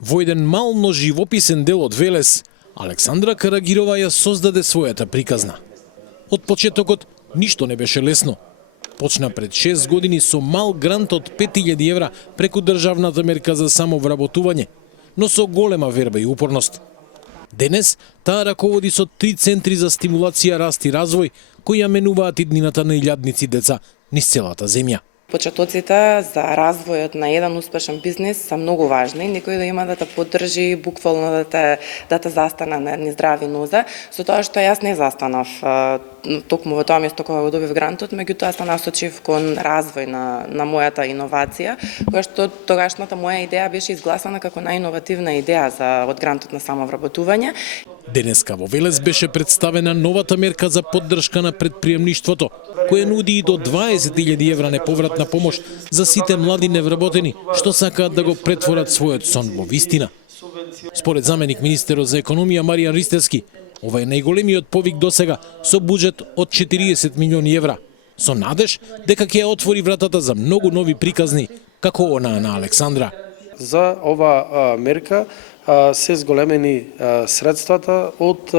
Во еден мал, но живописен дел од Велес, Александра Карагирова ја создаде својата приказна. Од почетокот ништо не беше лесно. Почна пред 6 години со мал грант од 5000 евра преку државната мерка за самовработување, но со голема верба и упорност. Денес таа раководи со 3 центри за стимулација, раст и развој, кои ја менуваат иднината на илјадници деца низ целата земја. Почетоците за развојот на еден успешен бизнис се многу важни. Некој да има да те поддржи, буквално да те застане на едни здрави нозе, со тоа што јас не застанав токму во тоа место кога го добив грантот, меѓутоа се насочив кон развој на мојата иновација, која што тогашната моја идеја беше изгласана како најиновативна идеја од грантот на самовработување. Денеска во Велес беше представена новата мерка за поддршка на предприемништвото, која нуди и до 20.000 евра неповратна помош за сите млади невработени што сакаат да го претворат својот сон во вистина. Според заменик министерот за економија Маријан Ристевски, ова е најголемиот повик досега со буџет од 40 милиони евра, со надеж дека ќе ја отвори вратата за многу нови приказни, како онаа на Александра. За ова мерка се зголемени средствата од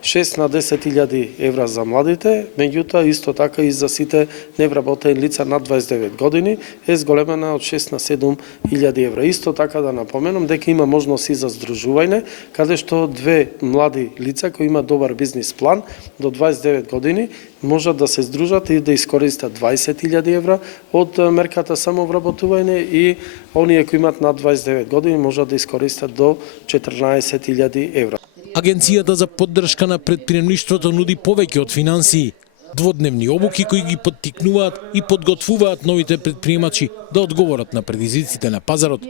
6 на 10.000 евра за младите, меѓутоа исто така и за сите невработени лица над 29 години е зголемена од 6 на 7.000 евра. Исто така да напоменам дека има можност и за здружување, каде што две млади лица кои имаат добар бизнис план до 29 години можат да се здружат и да искористат 20.000 евра од мерката самовработување и оние кои имаат над 29 години можат да искористат до 14.000 евра. Агенцијата за поддршка на предприемништвото нуди повеќе од финансии, дводневни обуки кои ги поттикнуваат и подготвуваат новите предприемачи да одговорат на предизвиците на пазарот.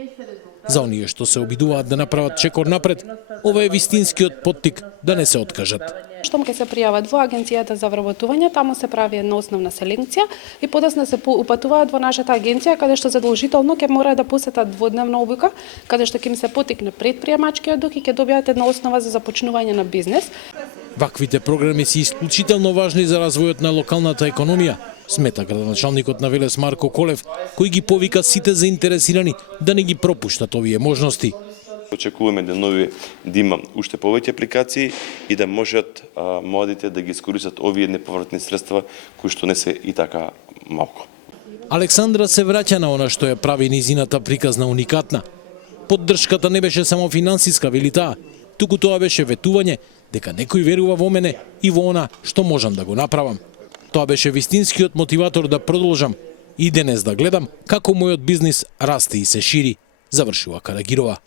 За оние што се обидуваат да направат чекор напред, ова е вистинскиот поттик да не се откажат. Штом ќе се пријават во агенцијата за вработување, таму се прави една основна селекција и подоцна се упатуваат во нашата агенција, каде што задолжително ќе мора да посетат дводневна обука, каде што ќе им се поттикне предприемачкиот дух и ќе добијат една основа за започнување на бизнес. Ваквите програми се исклучително важни за развојот на локалната економија, смета градоначалникот на Велес Марко Колев, кој ги повика сите заинтересирани да не ги пропуштат овие можности. Очекуваме да има уште повеќе апликации и да можат младите да ги искористат овие неповратни средства кои што не се и така малку. Александра се враќа на она што ја прави низината приказна уникатна. Поддршката не беше само финансиска, вели таа, туку тоа беше ветување дека некој верува во мене и во она што можам да го направам. Тоа беше вистинскиот мотиватор да продолжам и денес да гледам како мојот бизнис расте и се шири, завршува Карагирова.